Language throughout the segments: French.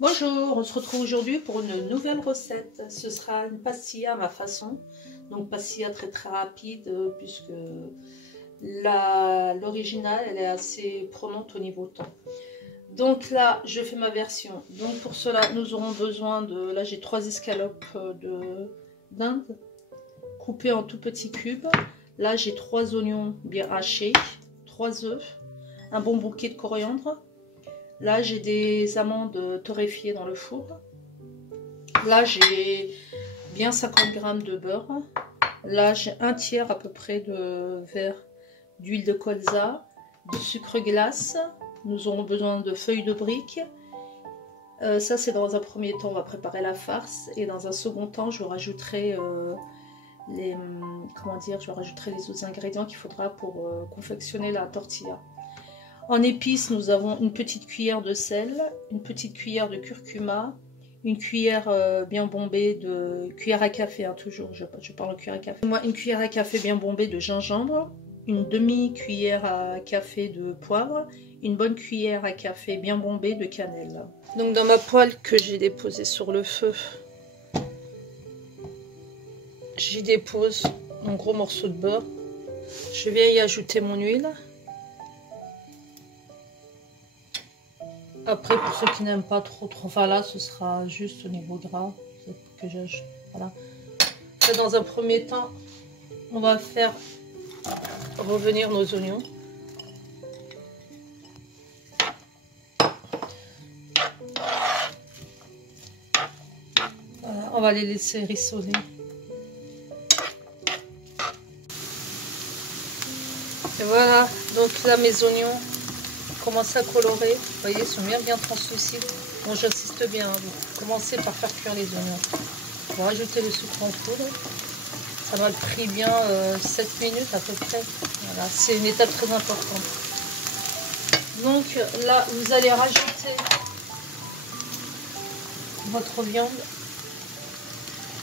Bonjour, on se retrouve aujourd'hui pour une nouvelle recette. Ce sera une pastilla à ma façon. Donc pastilla très rapide puisque l'original elle est assez prenante au niveau temps. Donc là je fais ma version. Donc pour cela nous aurons besoin de, là j'ai 3 escalopes d'Inde coupées en tout petits cubes. Là j'ai 3 oignons bien hachés, 3 œufs, un bon bouquet de coriandre. Là, j'ai des amandes torréfiées dans le four. Là, j'ai bien 50 g de beurre. Là, j'ai un tiers à peu près de verre d'huile de colza, de sucre glace. Nous aurons besoin de feuilles de briques. Ça, c'est dans un premier temps, on va préparer la farce. Et dans un second temps, je rajouterai les autres ingrédients qu'il faudra pour confectionner la tortilla. En épices, nous avons une petite cuillère de sel, une petite cuillère de curcuma, une cuillère bien bombée de cuillère à café, hein, toujours, je parle de cuillère à café. Moi, une cuillère à café bien bombée de gingembre, une demi-cuillère à café de poivre, une bonne cuillère à café bien bombée de cannelle. Donc dans ma poêle que j'ai déposée sur le feu, j'y dépose un gros morceau de beurre. Je vais y ajouter mon huile. Après, pour ceux qui n'aiment pas trop, enfin là, ce sera juste au niveau gras que j'ajoute. Voilà. Là, dans un premier temps, on va faire revenir nos oignons. Voilà, on va les laisser rissoler. Et voilà, donc là, mes oignons commencent à colorer, vous voyez, ils sont bien translucides. Bon, j'insiste bien, vous commencez par faire cuire les oignons. Vous rajoutez le sucre en poudre. Ça m'a pris bien 7 minutes à peu près. Voilà, c'est une étape très importante. Donc là, vous allez rajouter votre viande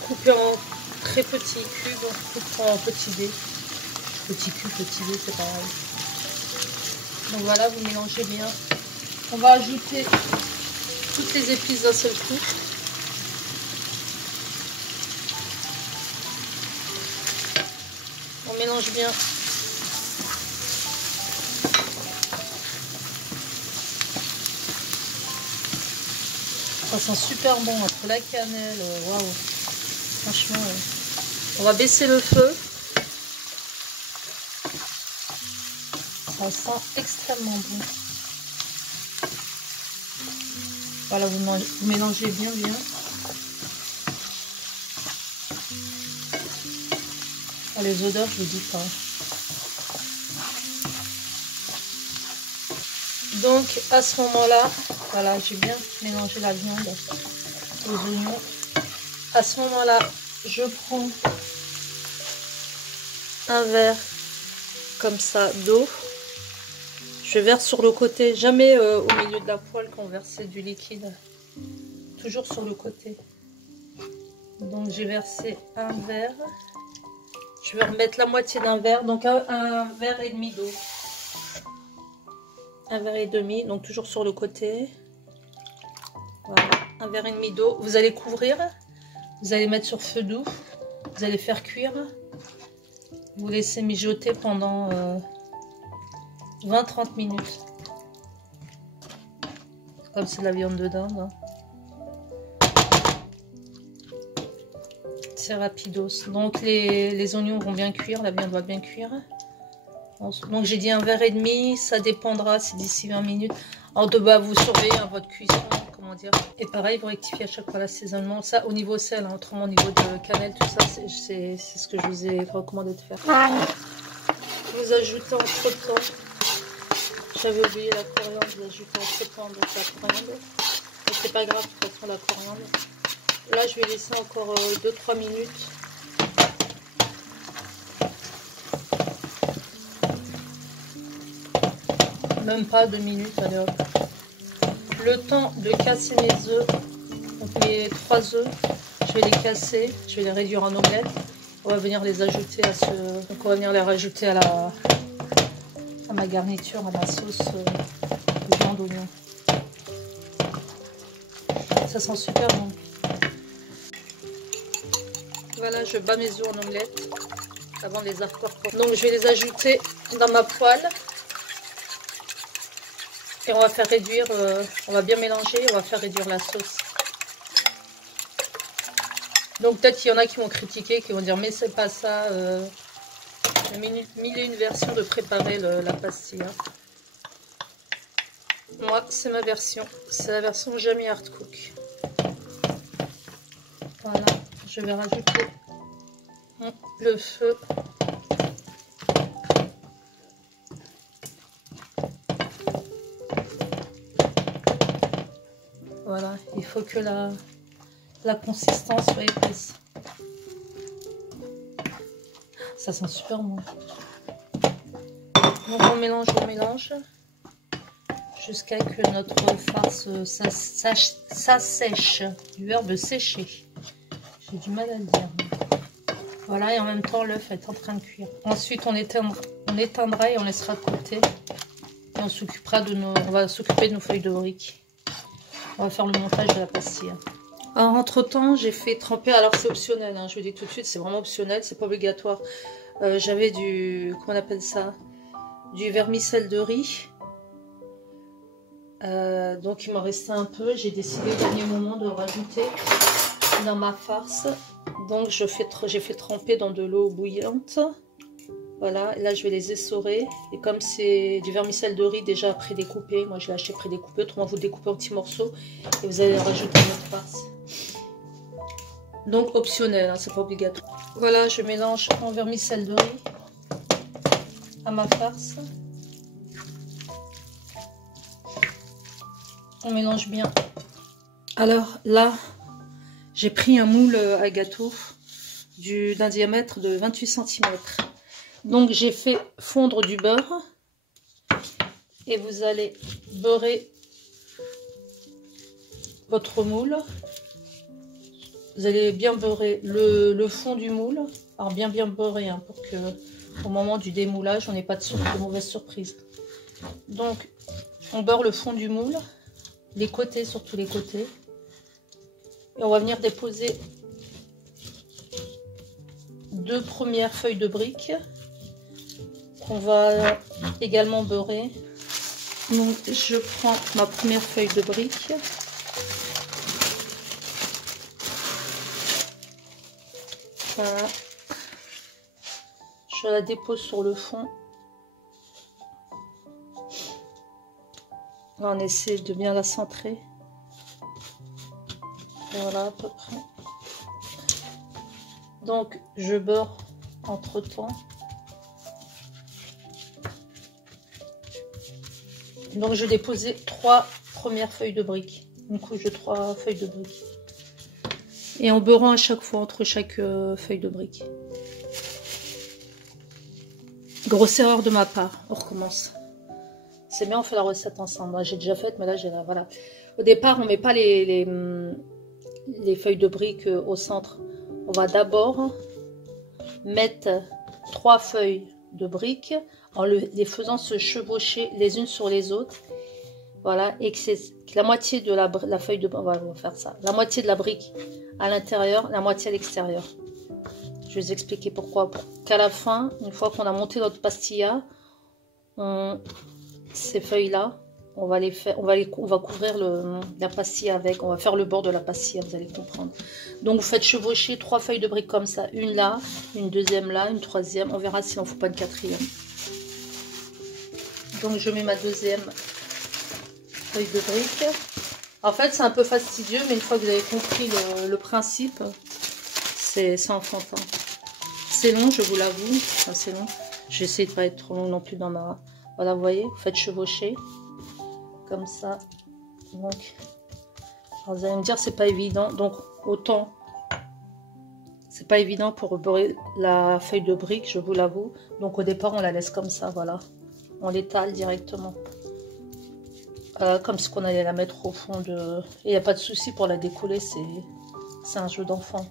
coupée en très petits cubes, coupée en petits dés. Petit cube, petit dé, c'est pareil. Donc voilà, vous mélangez bien. On va ajouter toutes les épices d'un seul coup. On mélange bien. Ça sent super bon entre la cannelle. Waouh! Franchement, on va baisser le feu. Ça sent extrêmement bon. Voilà, vous mélangez bien. Ah, les odeurs, je vous dis pas. Donc, à ce moment-là, voilà, j'ai bien mélangé la viande aux oignons. À ce moment-là, je prends un verre comme ça d'eau. Je verse sur le côté, jamais au milieu de la poêle quand on versait du liquide, toujours sur le côté. Donc j'ai versé un verre, je vais remettre la moitié d'un verre, donc un verre et demi d'eau. Un verre et demi, donc toujours sur le côté. Voilà, un verre et demi d'eau. Vous allez couvrir, vous allez mettre sur feu doux, vous allez faire cuire, vous laissez mijoter pendant 20-30 minutes. Comme c'est de la viande de dinde. Hein. C'est rapidos. Donc les oignons vont bien cuire, la viande va bien cuire. Donc j'ai dit un verre et demi, ça dépendra, c'est d'ici 20 minutes. Alors de bas, vous surveillez votre cuisson, comment dire. Et pareil, vous rectifiez à chaque fois l'assaisonnement. Ça au niveau sel, hein, autrement au niveau de cannelle, tout ça, c'est ce que je vous ai recommandé de faire. Vous ajoutez entre temps. J'avais oublié la coriandre, je l'ajoute en temps de la coriandre. Mais c'est pas grave, de toute façon, la coriandre. Là, je vais laisser encore 2-3 minutes. Même pas 2 minutes, allez hop. Le temps de casser mes œufs. Donc les 3 œufs, je vais les casser, je vais les réduire en omelette. On va venir les ajouter à ce. Donc on va venir les rajouter à ma garniture, à ma sauce viande oignon. ça sent super bon. Voilà, je bats mes œufs en omelette avant de les incorporer. Donc je vais les ajouter dans ma poêle. Et on va faire réduire, on va bien mélanger, on va faire réduire la sauce. Donc peut-être qu'il y en a qui vont critiquer, qui vont dire mais c'est pas ça, mille et une versions de préparer la pastilla. Moi c'est ma version, c'est la version Jamie Hard Cook. Voilà, je vais rajouter le feu. Voilà, il faut que la consistance soit épaisse. Ça sent super bon. Donc on mélange jusqu'à que notre farce s'assèche, du verbe sécher. J'ai du mal à le dire. Voilà, et en même temps l'œuf est en train de cuire. Ensuite on éteindra et on laissera de côté. Et on s'occupera on va s'occuper de nos feuilles de briques. On va faire le montage de la pastille. Alors entre temps j'ai fait tremper, alors c'est optionnel, hein, je vous dis tout de suite, c'est vraiment optionnel, c'est pas obligatoire. J'avais comment on appelle ça, du vermicelle de riz. Donc il m'en restait un peu, j'ai décidé au dernier moment de rajouter dans ma farce. Donc j'ai fait tremper dans de l'eau bouillante. Voilà, et là je vais les essorer. Et comme c'est du vermicelle de riz déjà prédécoupé, moi je l'ai acheté prédécoupé, autrement vous le découpez en petits morceaux et vous allez rajouter votre farce. Donc optionnel, hein, c'est pas obligatoire. Voilà, je mélange mon vermicelle de riz à ma farce. On mélange bien. Alors là, j'ai pris un moule à gâteau d'un diamètre de 28 cm. Donc j'ai fait fondre du beurre et vous allez beurrer votre moule. Vous allez bien beurrer le fond du moule. Alors bien beurrer, hein, pour que au moment du démoulage on n'ait pas de mauvaise surprise. Donc on beurre le fond du moule, les côtés, surtout les côtés. Et on va venir déposer 2 premières feuilles de briques. On va également beurrer. Donc je prends ma première feuille de brique. Voilà. Je la dépose sur le fond. Là, on essaie de bien la centrer. Voilà à peu près. Donc je beurre entre temps. Donc je vais déposer 3 premières feuilles de briques, une couche de 3 feuilles de briques. Et en beurrant à chaque fois entre chaque feuille de briques. Grosse erreur de ma part, on recommence. C'est bien, on fait la recette ensemble. J'ai déjà faite, mais là j'ai la voilà. Au départ, on met pas les feuilles de briques au centre. On va d'abord mettre 3 feuilles de briques en les faisant se chevaucher les unes sur les autres. Voilà, et que la moitié de la feuille de brique, on va faire ça. La moitié de la brique à l'intérieur, la moitié à l'extérieur. Je vais vous expliquer pourquoi. Qu'à la fin, une fois qu'on a monté notre pastilla, ces feuilles-là, on va couvrir la pastilla avec, on va faire le bord de la pastilla, vous allez comprendre. Donc vous faites chevaucher 3 feuilles de briques comme ça, une là, une deuxième là, une troisième, on verra s'il n'en faut pas une quatrième. Donc je mets ma deuxième feuille de brique. En fait c'est un peu fastidieux, mais une fois que vous avez compris le principe, c'est enfantin. C'est long, je vous l'avoue, enfin, c'est long. J'essaie de ne pas être trop long non plus dans ma... Voilà, vous voyez, vous faites chevaucher. Comme ça. Donc, alors vous allez me dire, c'est pas évident. Donc, autant, c'est pas évident pour beurrer la feuille de brique, je vous l'avoue. Donc, au départ, on la laisse comme ça, voilà. On l'étale directement. Comme si on allait la mettre au fond de... Et il n'y a pas de souci pour la décoller, c'est un jeu d'enfant.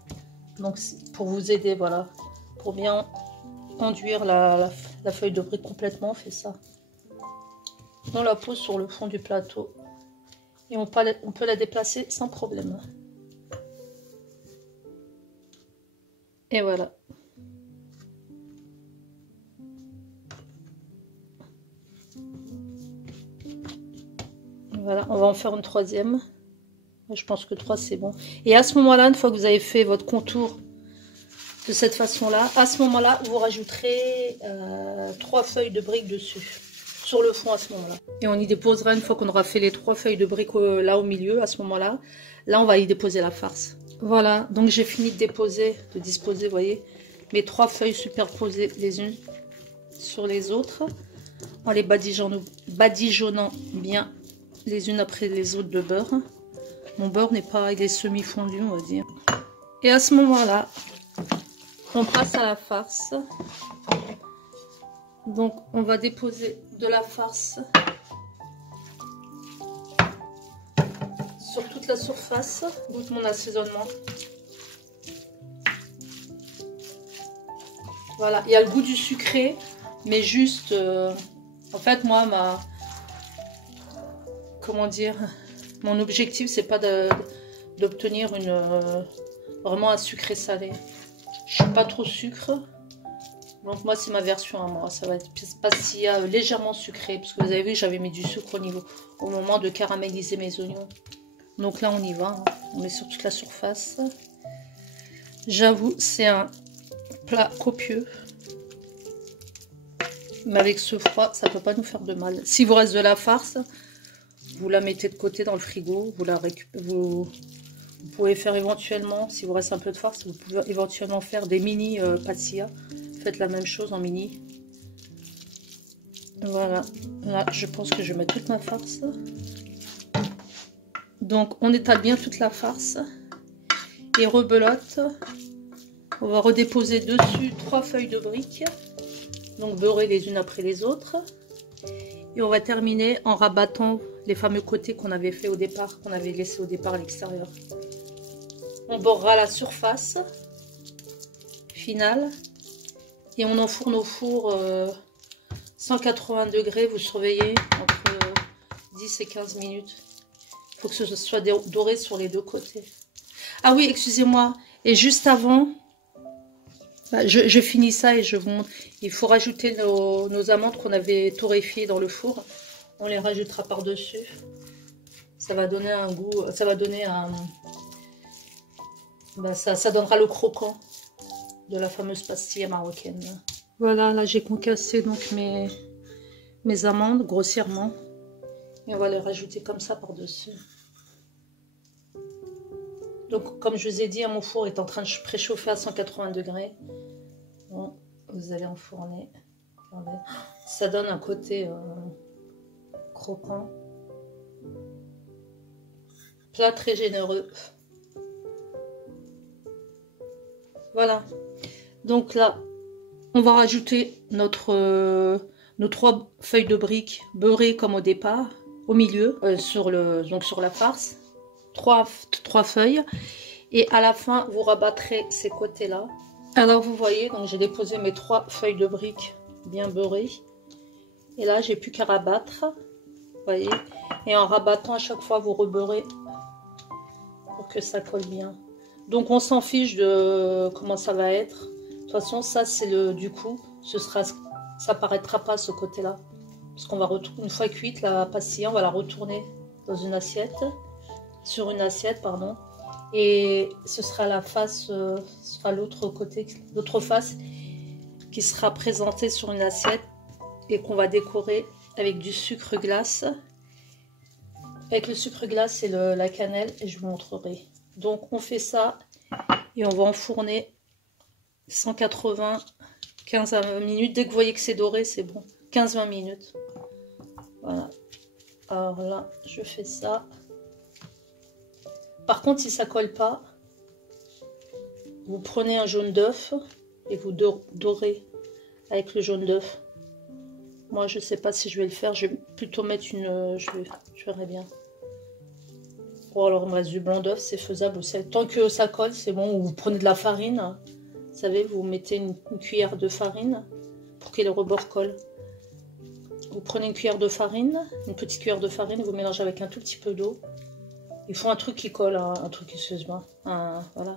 Donc, pour vous aider, voilà. Pour bien conduire la feuille de brique complètement, on fait ça. On la pose sur le fond du plateau Et on peut la déplacer sans problème. Et voilà. Voilà, on va en faire une troisième. Je pense que 3 c'est bon. Et à ce moment-là, une fois que vous avez fait votre contour de cette façon-là, à ce moment-là, vous rajouterez 3 feuilles de briques dessus, sur le fond à ce moment-là. Et on y déposera, une fois qu'on aura fait les 3 feuilles de briques là au milieu, à ce moment-là, là on va y déposer la farce. Voilà, donc j'ai fini de disposer, vous voyez, mes 3 feuilles superposées les unes sur les autres, en les badigeonnant bien les unes après les autres de beurre. Mon beurre n'est pas, il est semi-fondu, on va dire. Et à ce moment-là, on passe à la farce. Donc, on va déposer de la farce sur toute la surface. Goûte mon assaisonnement. Voilà, il y a le goût du sucré, mais juste, en fait, moi, comment dire, mon objectif, c'est pas d'obtenir vraiment un sucré salé. Je suis pas trop sucre, donc moi c'est ma version à moi. Ça va être pastilla légèrement sucré, parce que vous avez vu, j'avais mis du sucre au moment de caraméliser mes oignons. Donc là on y va, hein. On met sur toute la surface. J'avoue, c'est un plat copieux, mais avec ce froid, ça peut pas nous faire de mal. S'il vous reste de la farce, vous la mettez de côté dans le frigo, vous pouvez faire éventuellement, si vous reste un peu de farce, vous pouvez éventuellement faire des mini pastilla. Faites la même chose en mini. Voilà, là je pense que je vais mettre toute ma farce. Donc on étale bien toute la farce et rebelote. On va redéposer dessus 3 feuilles de briques, donc beurrées les unes après les autres. Et on va terminer en rabattant les fameux côtés qu'on avait fait au départ, qu'on avait laissé au départ à l'extérieur. On beurrera la surface finale et on enfourne au four 180 degrés. Vous surveillez entre 10 et 15 minutes. Il faut que ce soit doré sur les deux côtés. Ah oui, excusez-moi. Et juste avant, je finis ça et je vous montre. Il faut rajouter nos amandes qu'on avait torréfiées dans le four. On les rajoutera par-dessus. Ça va donner un goût, ça va donner un... ça donnera le croquant de la fameuse pastilla marocaine. Voilà, là j'ai concassé donc mes amandes grossièrement. Et on va les rajouter comme ça par-dessus. Donc comme je vous ai dit, mon four est en train de préchauffer à 180 degrés. Bon, vous allez enfourner. Regardez. Ça donne un côté croquant. Plat très généreux. Voilà. Donc là, on va rajouter nos 3 feuilles de briques beurrées comme au départ, au milieu, sur la farce. 3 feuilles. Et à la fin, vous rabattrez ces côtés-là. Alors vous voyez, donc j'ai déposé mes 3 feuilles de briques bien beurrées. Et là, j'ai plus qu'à rabattre. Vous voyez. Et en rabattant à chaque fois, vous rebeurrez pour que ça colle bien. Donc on s'en fiche de comment ça va être. De toute façon, ça c'est du coup, ça paraîtra pas ce côté-là. Parce qu'on va une fois cuite la pastilla, on va la retourner dans une assiette. Sur une assiette, pardon. Et ce sera la face, ce sera l'autre côté, l'autre face qui sera présentée sur une assiette et qu'on va décorer avec du sucre glace. Avec le sucre glace et la cannelle, et je vous montrerai. Donc on fait ça et on va enfourner 180, 15 à 20 minutes. Dès que vous voyez que c'est doré, c'est bon. 15-20 minutes. Voilà. Alors là, je fais ça. Par contre, si ça colle pas, vous prenez un jaune d'œuf et vous dorez avec le jaune d'œuf. Moi, je sais pas si je vais le faire. Je vais plutôt mettre une... je verrai bien. Bon, alors il me reste du blanc d'œuf, c'est faisable aussi. Tant que ça colle, c'est bon. Ou vous prenez de la farine. Vous savez, vous mettez une cuillère de farine pour que les rebords collent. Vous prenez une cuillère de farine, une petite cuillère de farine, et vous mélangez avec un tout petit peu d'eau. Il faut un truc qui colle, hein, un truc qui se voit. Voilà.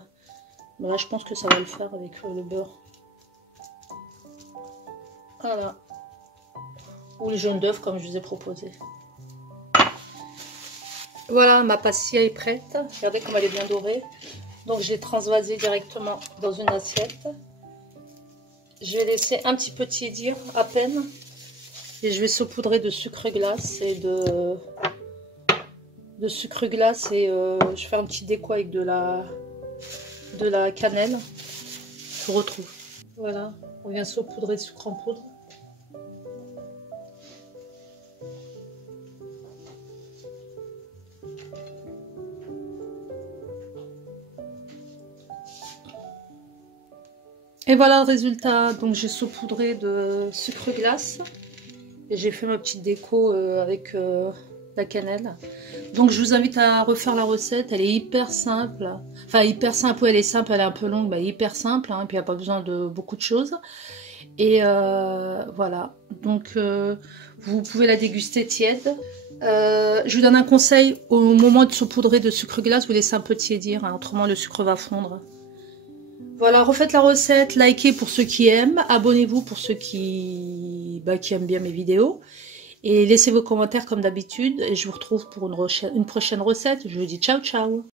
Mais là, je pense que ça va le faire avec le beurre. Voilà. Ou le jaune d'œuf, comme je vous ai proposé. Voilà, ma pastilla est prête. Regardez comme elle est bien dorée. Donc, je l'ai transvasée directement dans une assiette. Je vais laisser un petit peu tiédir, à peine. Et je vais saupoudrer de sucre glace et sucre glace et je fais un petit déco avec de la cannelle. Je vous retrouve. Voilà, on vient saupoudrer de sucre en poudre. Et voilà le résultat. Donc j'ai saupoudré de sucre glace et j'ai fait ma petite déco avec la cannelle. Donc je vous invite à refaire la recette, elle est hyper simple. Enfin hyper simple, oui elle est simple, elle est un peu longue, mais hyper simple, hein, et puis il n'y a pas besoin de beaucoup de choses. Et voilà, donc vous pouvez la déguster tiède. Je vous donne un conseil, au moment de saupoudrer de sucre glace, vous laissez un peu tiédir, hein, autrement le sucre va fondre. Voilà, refaites la recette, likez pour ceux qui aiment, abonnez-vous pour ceux qui aiment bien mes vidéos. Et laissez vos commentaires comme d'habitude. Et je vous retrouve pour une prochaine recette. Je vous dis ciao ciao.